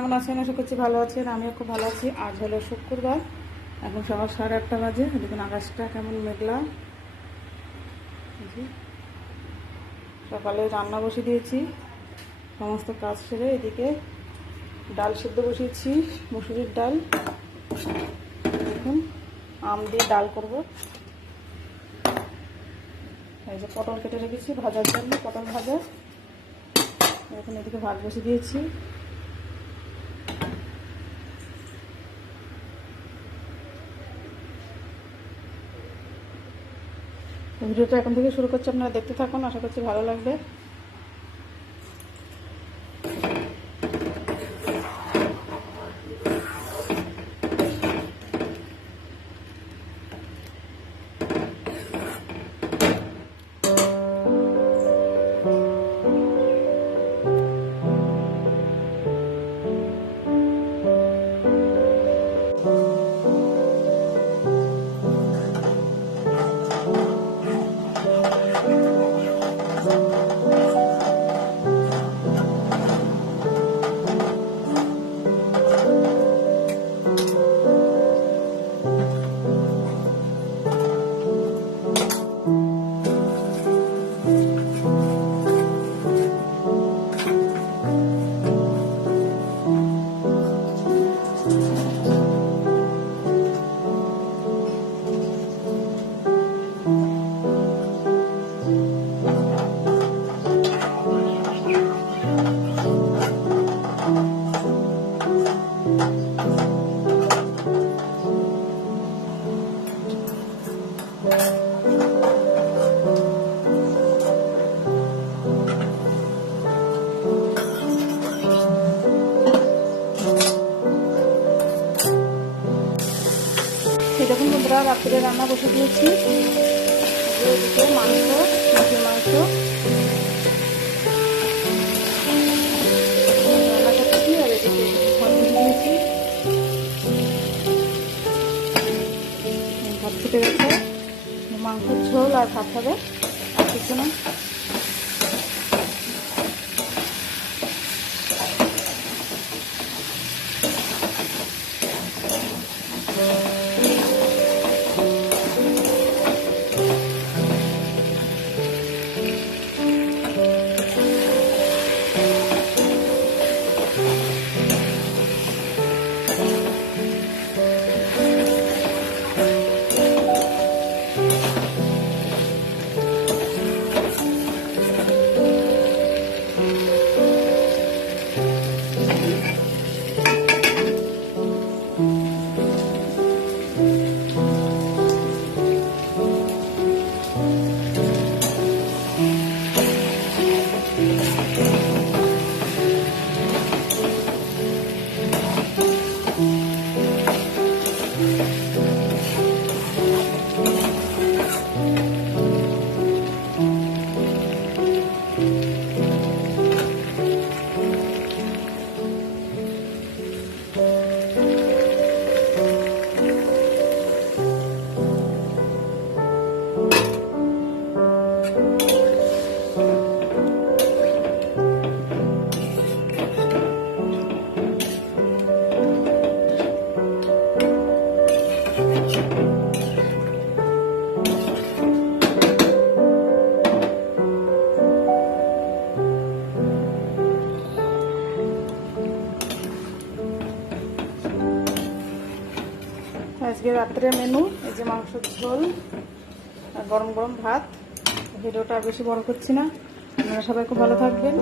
কেমন আছেন? আশা করছি ভালো আছেন। আমিও খুব ভালো আছি। আজ হলো শুক্রবার। এখন সকাল সাড়ে আটটা বাজে। দেখুন আকাশটা কেমন মেঘলা। সকালে রান্না বসিয়ে দিয়েছি। সমস্ত কাজ সেরে এদিকে ডাল সেদ্ধ বসিয়েছি, মুসুরির ডাল। দেখুন, আম দিয়ে ডাল করব। এই যে পটল কেটে রেখেছি, ভাজার জন্য পটল ভাজা। এখন এদিকে ভাত বসিয়ে দিয়েছি। ভিডিওটা এখন থেকে শুরু করছি আপনারা দেখতে থাকুন আশা করছি ভালো লাগবে। দেখুন বন্ধুরা রাত্রে রান্না বসে দিয়েছি। মাংস মুরগির মাংস। আর ভাত হবে। আর কিছু না। আজকে রাত্রে মেনু এই যে মাংসের ঝোল আর গরম গরম ভাত। ভিডিওটা বেশি বড় করছি না। আপনারা সবাই খুব ভালো থাকবেন।